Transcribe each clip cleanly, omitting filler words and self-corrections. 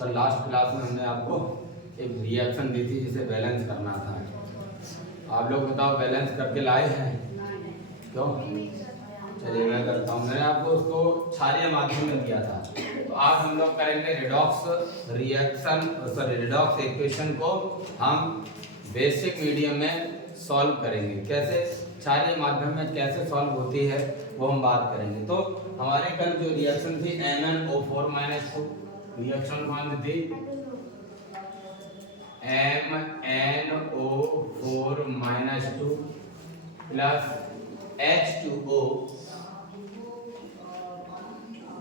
कल last class में हमने आपको एक रिएक्शन दी थी जिसे बैलेंस करना था। आप लोग बताओ बैलेंस करके लाए हैं? क्यों? चलिए मैं करता हूँ। मैंने आपको उसको क्षारीय माध्यम में दिया था, तो आज हम लोग करेंगे redox reaction, sorry redox equation को हम बेसिक मीडियम में सॉल्व करेंगे। कैसे क्षारीय माध्यम में कैसे सॉल्व होती है वो हम बात करेंगे। तो हमारे कल जो रिएक्शन थी MnO4 - 2, रिएक्शन कौन सी थी? MnO4 - 2 plus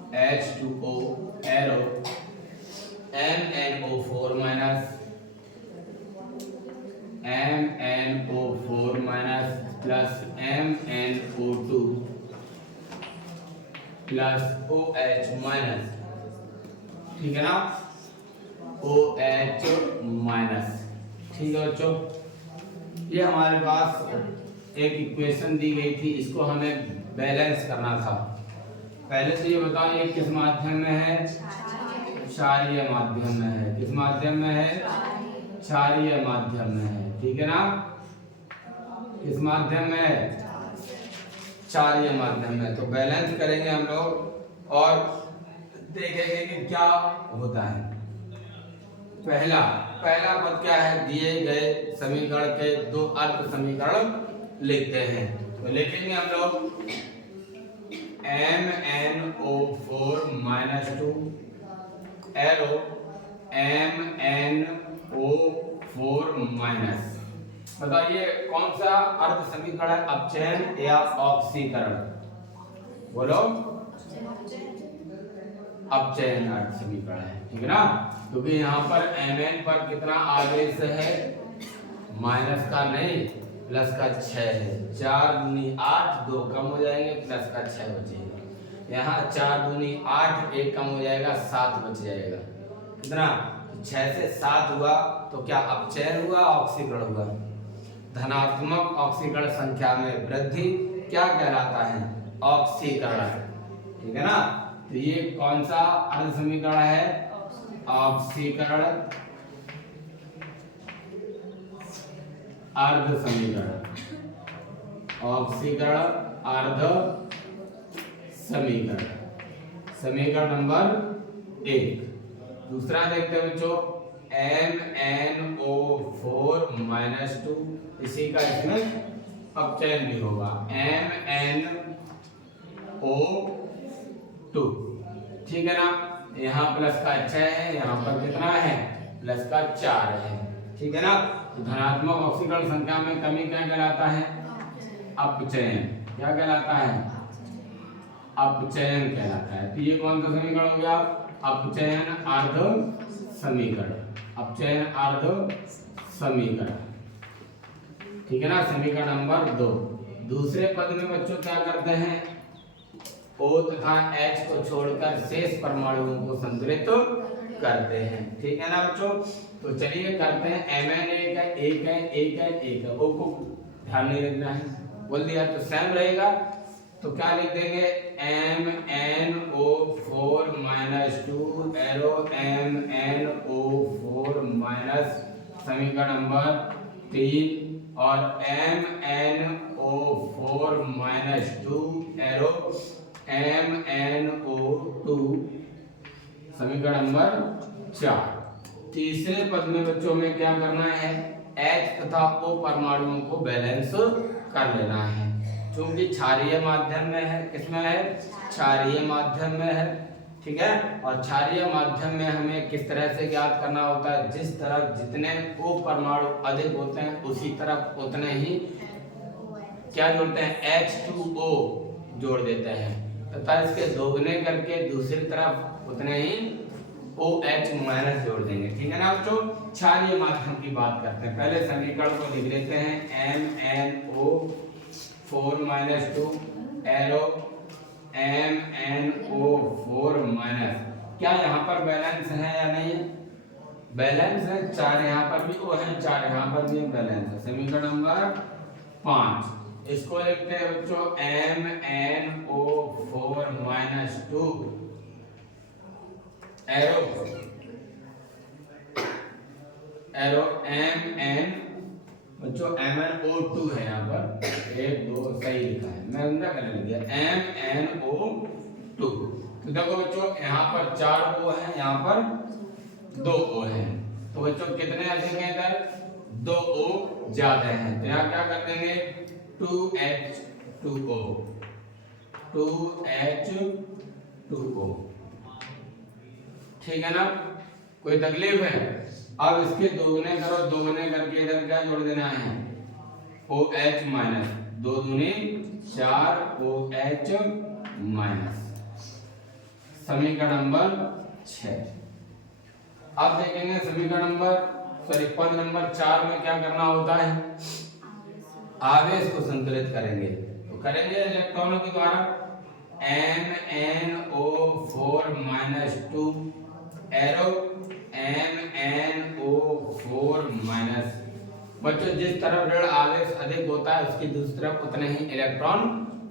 H2O arrow MnO4 plus MnO2 plus OH minus, ठीक है ना? OH माइनस, ठीक है बच्चों। ये हमारे पास एक इक्वेशन दी गई थी, इसको हमें बैलेंस करना था। पहले तो ये बताओ ये किस माध्यम में है? क्षारीय माध्यम में है। किस माध्यम में है? क्षारीय माध्यम में है, ठीक है ना? किस माध्यम में है? क्षारीय माध्यम में। तो बैलेंस करेंगे हम लोग और देखेंगे कि क्या होता है। पहला पद क्या है? दिए गए समीकरण के दो अर्ध समीकरण लिखते हैं। तो लिखेंगे हम लोग MnO4 - 2 एरो MnO4 बताइए कौन सा अर्ध समीकरण है? अपचयन या ऑक्सीकरण? बोलो। अपचयन अर्ध समीकरण है, ठीक है ना? क्योंकि यहाँ पर Mn पर कितना आवेश है? माइनस का नहीं, प्लस का 6 है। 4 दूनी 8, 2 कम हो जाएंगे, प्लस का 6 बचेगा। यहाँ 4 दूनी 8, 1 कम हो जाएगा, 7 बच जाएगा। कितना? 6 से 7 हुआ तो क्या अपचयन हुआ, ऑक्सीकरण हुआ? धनात्मक ऑक्सीकरण संख्या में वृद्धि क्या कहलाता है? ऑक्सीकरण, ठीक है ना? तो ये कौन सा अर्ध समीकरण है? ऑक्सीकरण अर्ध समीकरण, ऑक्सीकरण अर्ध समीकरण, समीकरण नंबर 1। दूसरा देखते हैं बच्चों, MnO4 - 2, इसी का इसमें अपचयन भी होगा। MnO2, ठीक है ना? यहाँ प्लस का 6 है, यहाँ पर कितना है? प्लस का 4 है, ठीक है ना? तो धनात्मक ऑक्सीकरण संख्या में कमी क्या कहलाता है? अपचयन। क्या कहलाता है? अपचयन कहलाता है। तो ये कौन सा समीकरण हो गया? अपचयन अर्ध समीकरण, अपचयन अर्ध समीकरण, ठीक है ना? समीकरण नंबर 2। दूसरे पद में बच्चों क्या करते हैं? O तथा H को छोड़कर शेष परमाणुओं को संतुलित करते हैं, ठीक है ना बच्चों? तो चलिए करते हैं। Mn एक है, एक है, एक है, एक है। O को ध्यान नहीं रखना है, बोल दिया तो सेम रहेगा। तो क्या लिख देंगे? MnO4 - 2 एरो MnO4 समीकरण नंबर 3 और MnO4 - 2 एरो MnO2 समीकरण नंबर 4। तीसरे पद में बच्चों में क्या करना है? H तथा O परमाणुओं को बैलेंस कर लेना है। क्योंकि क्षारीय माध्यम में है। किसमें है? क्षारीय माध्यम में है, ठीक है? और क्षारीय माध्यम में हमें किस तरह से ज्ञात करना होता है? जिस तरफ जितने O परमाणु अधिक होते हैं उसी तरफ उतने ही क्या जोड़ते हैं? H2O जोड़ देते हैं तथा इसके दोगुने करके दूसरी तरफ उतने ही OH माइनस जोड़ देंगे, ठीक है ना बच्चों? क्षारीय माध्यम की बात करते हैं। पहले समीकरण को लिख लेते हैं। MnO4 - 2 एरो MnO4 क्या यहाँ पर बैलेंस है या नहीं है? बैलेंस है। 4 यहाँ पर भी O है, 4 यहाँ पर भी बैलेंस है। समीकरण नंबर 5 इसको लिखते हैं बच्चों MnO4 - 2 एरो एरो Mn बच्चों MnO2 है यहाँ पर, 1 2 सही लिखा है, मैं उनका करने लग गया MnO2। तो देखो बच्चों यहाँ पर 4 O है, यहाँ पर 2 O है, तो बच्चों कितने अधिक हैं इधर, 2 O ज्यादा हैं, तो यहाँ क्या कर देंगे 2H2O 2H2O, ठीक है ना, कोई तकलीफ है। अब इसके दोगुने करो, दोगुने करके इधर क्या जोड़ देना है OH माइनस, 2 दूनी 4 OH माइनस, समीकरण नंबर 6। अब देखेंगे समीकरण नंबर पद नंबर 4 में क्या करना होता है, आवेश को संतुलित करेंगे, तो करेंगे इलेक्ट्रॉनों के द्वारा MnO4 - 2 एरो MnO4 माइनस, बच्चों जिस तरफ ऋण आवेश अधिक होता है उसकी दूसरी तरफ उतने ही इलेक्ट्रॉन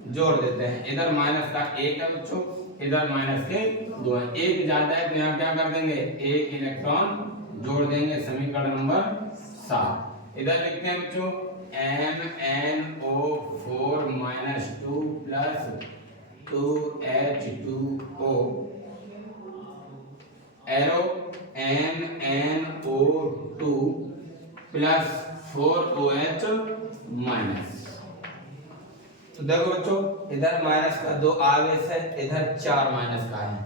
जोड़ देते हैं। इधर माइनस का 1 है बच्चों, इधर माइनस के 2 है, 1 ज्यादा है तो यहाँ क्या कर देंगे 1 इलेक्ट्रॉन जोड़ देंगे, समीकरण नंबर 7। इधर लिखते हैं बच्चों MnO4 - 2 plus 2H2O arrow MnO2 plus 4OH minus. तो देखो बच्चों इधर माइनस का 2 आवेश है, इधर 4 माइनस का है,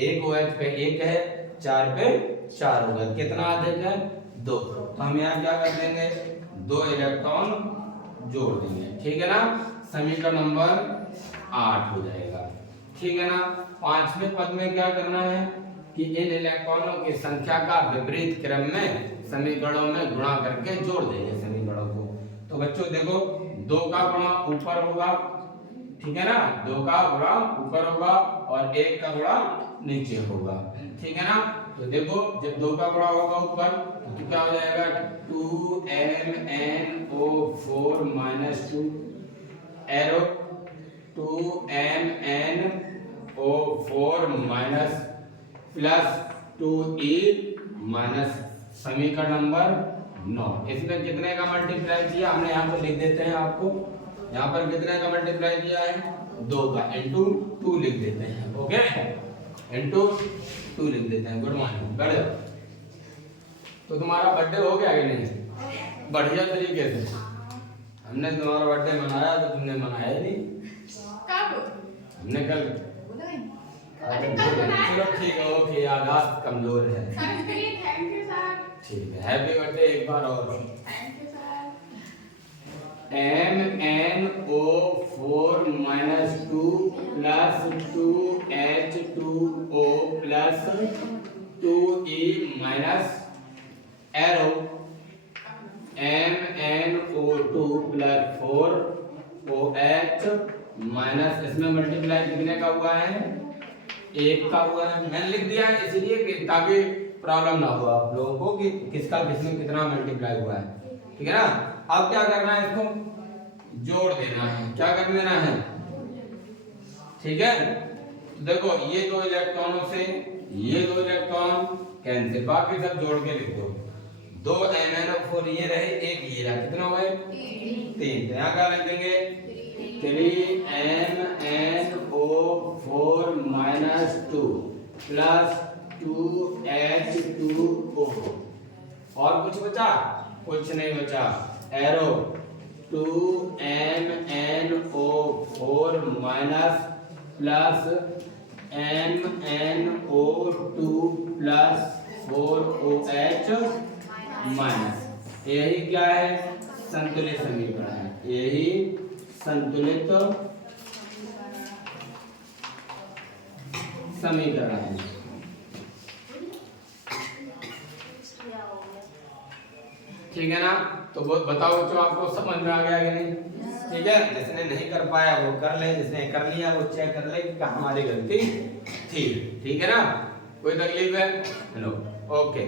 1 OH पे 1 है, 4 पे 4 होगा, कितना अधिक है 2, तो हम यहाँ क्या कर देंगे 2 इलेक्ट्रॉन जोड़ देंगे, ठीक है ना, समीकरण नंबर 8 हो जाएगा, ठीक है ना। 5वें पद में क्या करना है कि इन इलेक्ट्रॉनों की संख्या का विपरीत क्रम में समीकरणों में गुणा करके जोड़ देंगे समीकरणों को। तो बच्चों देखो 2 का गुणा ऊपर होगा, ठीक है ना, 2 का गुणा ऊपर होगा और 1 का गुणा नीचे होगा, ठीक है ना। तो देखो जब 2 का गुणा होगा ऊपर तो क्या हो जाएगा 2MnO4 - 2 arrow 2MnO4 minus plus 2E minus, समीकरण नंबर 9। इसमें कितने का मल्टीप्लाई किया हमने यहाँ पर लिख देते हैं, आपको यहाँ पर कितने का मल्टीप्लाई किया है 2 का, इनटू 2 लिख देते हैं, ओके, इनटू 2 लिख देते हैं। गुड मॉर्निंग, बैठ जाओ। तो तुम्हारा बर्थडे हो गया कि नहीं, बढ़िया तरीके से हमने तुम्हारा बर्थडे मनाया, तो तुमने मनाया ही नहीं, हमने कल, चलो ठीक है, ओके, याददाश्त कमजोर है, ठीक है, हैप्पी बर्थडे एक बार और। MnO4 - 2 plus 2H2O plus 2E minus arrow MnO2 plus 4OH minus, इसमें मल्टीप्लाई कितने का हुआ है 1 का हुआ है, मैंने लिख दिया है इसलिए कि ताकि प्रॉब्लम ना हो आप लोगों को कि किसका किसमें कितना मल्टीप्लाई हुआ है, ठीक है ना। अब क्या करना है, इसको जोड़ देना है, क्या कर देना है, ठीक है। तो देखो ये 2 इलेक्ट्रॉनों से ये 2 इलेक्ट्रॉन कैंसिल, बाकी सब जोड़ के लिख दो, 2 MnO4 ये रहे, 1 ये रहा, कितना हो गए 3, तो यहाँ क्या लिख देंगे 3 MnO4 - 2 प्लस 2H2O, और कुछ बचा, कुछ नहीं बचा, arrow 2 MnO4 minus plus MnO2 plus 4OH minus, यही क्या है संतुलित समीकरण है, यही संतुलित समीकरण है, ठीक है ना। तो बताओ बच्चों आपको समझ में आ गया कि नहीं, ठीक है। जिसने नहीं कर पाया वो कर ले, जिसने कर लिया वो चेक कर ले कि हमारी गलती थी, ठीक है ना, कोई तकलीफ है, हेलो, ओके।